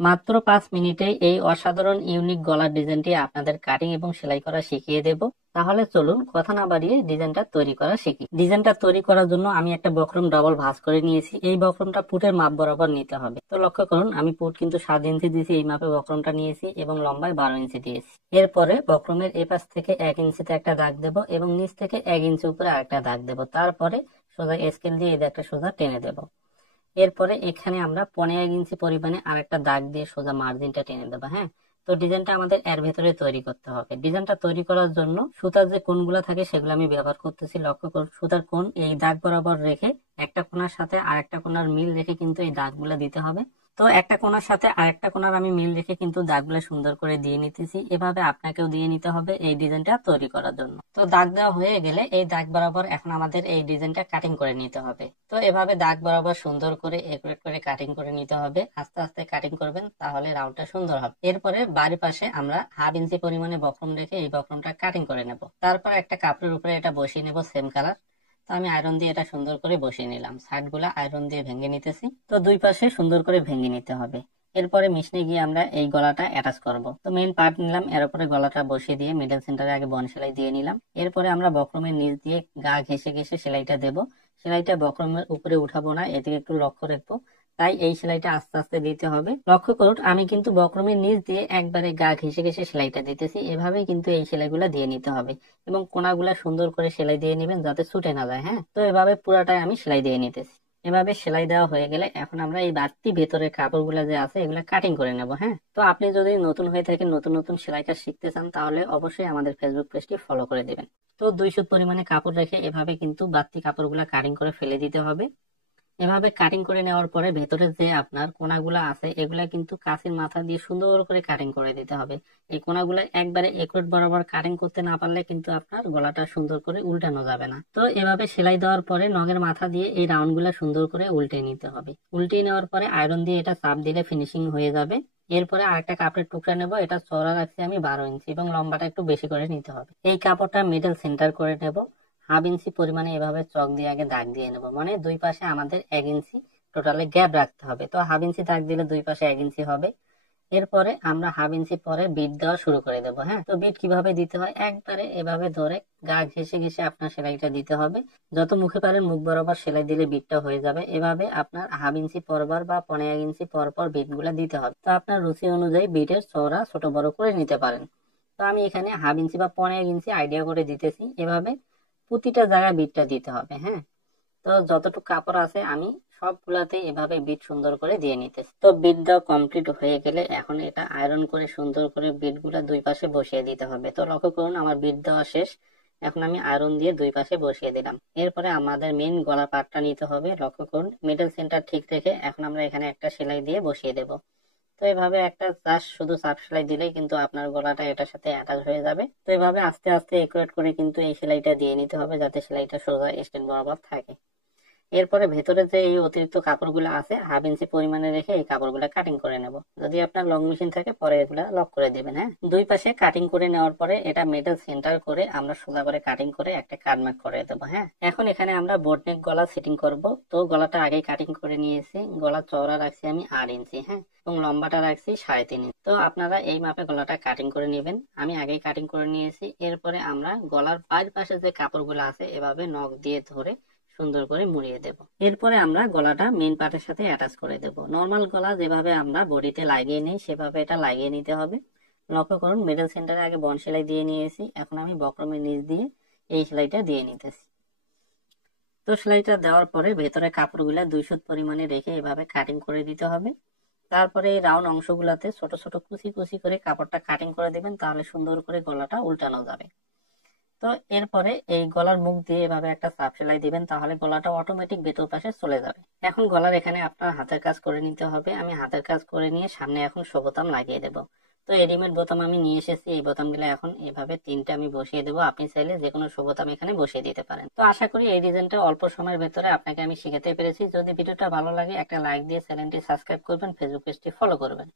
মাত্র 5 মিনিটে এই অসাধারণ ইউনিক গলার ডিজাইনটি আপনাদের কাটিং এবং সেলাই করা শিখিয়ে দেব। তাহলে চলুন কথা না বাড়িয়ে ডিজাইনটা তৈরি করা শিখি। ডিজাইনটা তৈরি করার জন্য আমি একটা বক্রম ডাবল ভাঁজ করে নিয়েছি। এই বক্রমটা পুটের মাপ বরাবর নিতে হবে। তো লক্ষ্য করুন, আমি পুট কিন্তু 7 ইঞ্চি দিয়েছি, এই মাপে বক্রমটা নিয়েছি এবং লম্বায় 12 ইঞ্চি দিয়েছি। এরপরে বক্রমের এই পাশ থেকে 1 ইঞ্চিতে একটা দাগ দেব এবং নিচ থেকে 1 ইঞ্চি উপরে আরেকটা দাগ দেব। তারপরে সোজা স্কেল দিয়ে এই দাগটা সোজা টেনে দেব। এরপরে এখানে আমরা 15 ইঞ্চি পরিমাণে আরেকটা দাগ দিয়ে সোজা মার্জিনটা টেনে দেবো। হ্যাঁ, তো ডিজাইনটা আমাদের এর ভেতরে তৈরি করতে হবে। ডিজাইনটা তৈরি করার জন্য সুতার যে কোণগুলো থাকে সেগুলো আমি ব্যবহার করতেছি। লক্ষ্য করুন, সুতার কোণ এই দাগ বরাবর রেখে একটা কোণার সাথে আরেকটা কোণার মিল রেখে কিন্তু এই দাগগুলো দিতে হবে। তো একটা কোণার সাথে আরেকটা কোণার আমি মিল রেখে কিন্তু দাগগুলো সুন্দর করে দিয়ে নিতেছি। এভাবে আপনাকেও দিয়ে নিতে হবে এই ডিজাইনটা তৈরি করার জন্য। তো দাগ দেওয়া হয়ে গেলে এই দাগ বরাবর এখন আমাদের এই ডিজাইনটা কাটিং করে নিতে হবে। তো এভাবে দাগ বরাবর সুন্দর করে একুরেট করে কাটিং করে নিতে হবে। আস্তে আস্তে কাটিং করবেন, তাহলে রাউন্ডটা সুন্দর হবে। এরপরে বাড়ি পাশে আমরা 1/2 ইঞ্চি পরিমাণে বক্রম রেখে এই বক্রমটা কাটিং করে নেব। তারপর একটা কাপড়ের উপরে এটা বসিয়ে নেব সেম কালার। তো আমি আয়রন দিয়ে এটা সুন্দর করে বসিয়ে নিলাম। সাইড গুলা আয়রন দিয়ে ভেঙে নিতেছি। তো দুই পাশে সুন্দর করে ভেঙে নিতে হবে। এরপরে মেশিনে গিয়ে আমরা এই গলাটা অ্যাটাচ করব। তো মেইন পার্ট নিলাম, এর উপরে গলাটা বসিয়ে দিয়ে মিডল সেন্টারে আগে বন সেলাই দিয়ে নিলাম। এরপরে আমরা বক্রমের নিচ দিয়ে গা ঘেঁষে ঘেঁষে সেলাইটা দেব। সেলাইটা বক্রমের উপরে উঠাবো না, এদিকে একটু লক্ষ্য রাখবো। তাই এই সেলাইটা আস্তে আস্তে দিতে হবে। লক্ষ্য করুন, আমি কিন্তু বক্রমের নিচ দিয়ে একবারে গা ঘেঁষে ঘেঁষে সেলাইটা দিতেছি। এভাবেই কিন্তু এই সেলাইগুলো দিয়ে নিতে হবে এবং কোনাগুলা সুন্দর করে সেলাই দিয়ে নেবেন যাতে ছুটে না যায়। হ্যাঁ, তো এভাবে পুরাটাই আমি সেলাই দিয়ে নিতেছি। এভাবে সেলাই দেওয়া হয়ে গেলে এখন আমরা এই বাড়তি ভেতরের কাপড়গুলো যে আছে এগুলো কাটিং করে নেব। হ্যাঁ, তো আপনি যদি নতুন হয়ে থাকেন, নতুন নতুন সেলাই কাজ শিখতে চান, তাহলে অবশ্যই আমাদের ফেসবুক পেজটি ফলো করে দিবেন। তো 2 সুত পরিমাণে কাপড় রেখে এভাবে কিন্তু বাড়তি কাপড়গুলো কাটিং করে ফেলে দিতে হবে। এভাবে কাটিং করে নেওয়ার পরে ভেতরে যে আপনার কোনাগুলা আছে এগুলা কিন্তু কাঁচির মাথা দিয়ে সুন্দর করে কাটিং করে দিতে হবে। এই কোনাগুলা একবারে একুরেট বরাবর কাটিং করতে না পারলে কিন্তু আপনার গলাটা সুন্দর করে উল্টানো যাবে না। তো এভাবে সেলাই দেওয়ার পরে নখের মাথা দিয়ে এই রাউন্ড গুলা সুন্দর করে উল্টে নিতে হবে। উল্টে নেওয়ার পরে আয়রন দিয়ে এটা চাপ দিলে ফিনিশিং হয়ে যাবে। এরপরে আরেকটা কাপড়ের টুকরা নেব, এটা চওড়া রাখছি আমি 12 ইঞ্চি এবং লম্বাটা একটু বেশি করে নিতে হবে। এই কাপড়টা মিডল সেন্টার করে নেব। 1/2 ইঞ্চি পরিমাণে এভাবে চক দিয়ে আগে দাগ দিয়ে নেব, মানে দুই পাশে আমাদের 1 ইঞ্চি টোটালে গ্যাপ রাখতে হবে। তো 1/2 ইঞ্চি দাগ দিলে দুই পাশে 1 ইঞ্চি হবে। এরপরে আমরা 1/2 ইঞ্চি পরে বিট দেওয়া শুরু করে দেবো। হ্যাঁ, তো বিট কিভাবে দিতে হয়, একবারে এভাবে ধরে গা ঘেঁষে ঘেঁষে আপনার সেলাইটা দিতে হবে। যত মুখে পারেন মুখ বরাবর সেলাই দিলে বিটটা হয়ে যাবে। এভাবে আপনার 1/2 ইঞ্চি পরবার বা 15 ইঞ্চি পর পর বিট গুলা দিতে হবে। তো আপনার রুচি অনুযায়ী বিটের চওড়া ছোট বড় করে নিতে পারেন। তো আমি এখানে 1/2 ইঞ্চি বা 15 ইঞ্চি আইডিয়া করে দিতেছি। এভাবে প্রতিটা জায়গায় বিটটা দিতে হবে। হ্যাঁ, তো যতটুকু কাপড় আছে আমি সবগুলাতে এভাবে বিট সুন্দর করে দিয়ে নিতেছি। তো বিট দেওয়া কমপ্লিট হয়ে গেলে এখন এটা আয়রন করে সুন্দর করে বিট গুলা দুই পাশে বসিয়ে দিতে হবে। তো লক্ষ্য করুন, আমার বিট দেওয়া শেষ। এখন আমি আয়রন দিয়ে দুই পাশে বসিয়ে দিলাম। এরপরে আমাদের মেইন গলার পার্টটা নিতে হবে। লক্ষ্য করুন, মিডল সেন্টার ঠিক রেখে এখন আমরা এখানে একটা সেলাই দিয়ে বসিয়ে দেব। তো এভাবে একটা জাস্ট শুধু চাপ সেলাই দিলেই কিন্তু আপনার গলাটা এটার সাথে অ্যাটাচ হয়ে যাবে। তো এভাবে আস্তে আস্তে একুরেট করে কিন্তু এই সেলাইটা দিয়ে নিতে হবে যাতে সেলাইটা সোজা স্ট্রেট বরাবর থাকে। এরপরে ভেতরে যে এই অতিরিক্ত কাপড়গুলো আছে 1/2 ইঞ্চি পরিমাণে রেখে এই কাপড়গুলো কাটিং করে নেব। যদি আপনার লং মেশিন থাকে পরে এগুলা লক করে দিবেন। হ্যাঁ, দুই পাশে কাটিং করে নেওয়ার পরে এটা মিডল সেন্টার করে আমরা সোজা করে কাটিং করে একটা কাট মার্ক করে দেবো। হ্যাঁ, এখন এখানে আমরা বোট নেক গলা সেটিং করব। তো গলাটা আগেই কাটিং করে নিয়েছি। গলা চওড়া রাখছি আমি 8 ইঞ্চি। হ্যাঁ, এবং লম্বাটা রাখছি 3.5 ইঞ্চি। তো আপনারা এই মাপে গলাটা কাটিং করে নেবেন। আমি আগেই কাটিং করে নিয়েছি। এরপরে আমরা গলার বাইরের পাশে যে কাপড়গুলো আছে এভাবে নখ দিয়ে ধরে সুন্দর করে মুড়িয়ে দেব। এরপরে আমরা গলাটা মেইন পার্টের সাথে অ্যাটাচ করে দেব। নর্মাল গলা যেভাবে আমরা বডিতে লাগিয়ে নিই সেভাবে এটা লাগিয়ে নিতে হবে। লক্ষ্য করুন, মিডল সেন্টারে আগে বন সেলাই দিয়ে নিয়েছি। এখন আমি বক্রমের নিচ দিয়ে এই সেলাইটা দিয়ে নিতেছি। তো সেলাইটা দেওয়ার পরে ভেতরে কাপড়গুলা 2 সুত পরিমাণে রেখে এভাবে কাটিং করে দিতে হবে। তারপরে এই রাউন্ড অংশগুলাতে ছোট ছোট কুচি কুচি করে কাপড়টা কাটিং করে দিবেন, তাহলে সুন্দর করে গলাটা উল্টানো যাবে। তো এরপরে এই গলার মুখ দিয়ে এভাবে একটা চাপ সেলাই দিবেন, তাহলে গলাটা অটোমেটিক ভেতর পাশে চলে যাবে। এখন গলার এখানে আপনার হাতের কাজ করে নিতে হবে। আমি হাতের কাজ করে নিয়ে সামনে এখন বোতাম লাগিয়ে দেব। তো রেডিমেড বোতাম আমি নিয়ে এসেছি। এই বোতামগুলো এখন এভাবে 3টে আমি বসিয়ে দেবো। আপনি চাইলে যে কোনো বোতাম এখানে বসিয়ে দিতে পারেন। তো আশা করি এই ডিজাইনটা অল্প সময়ের ভেতরে আপনাকে আমি শিখাতে পেরেছি। যদি ভিডিওটা ভালো লাগে একটা লাইক দিয়ে চ্যানেলটি সাবস্ক্রাইব করবেন, ফেসবুক পেজটি ফলো করবেন।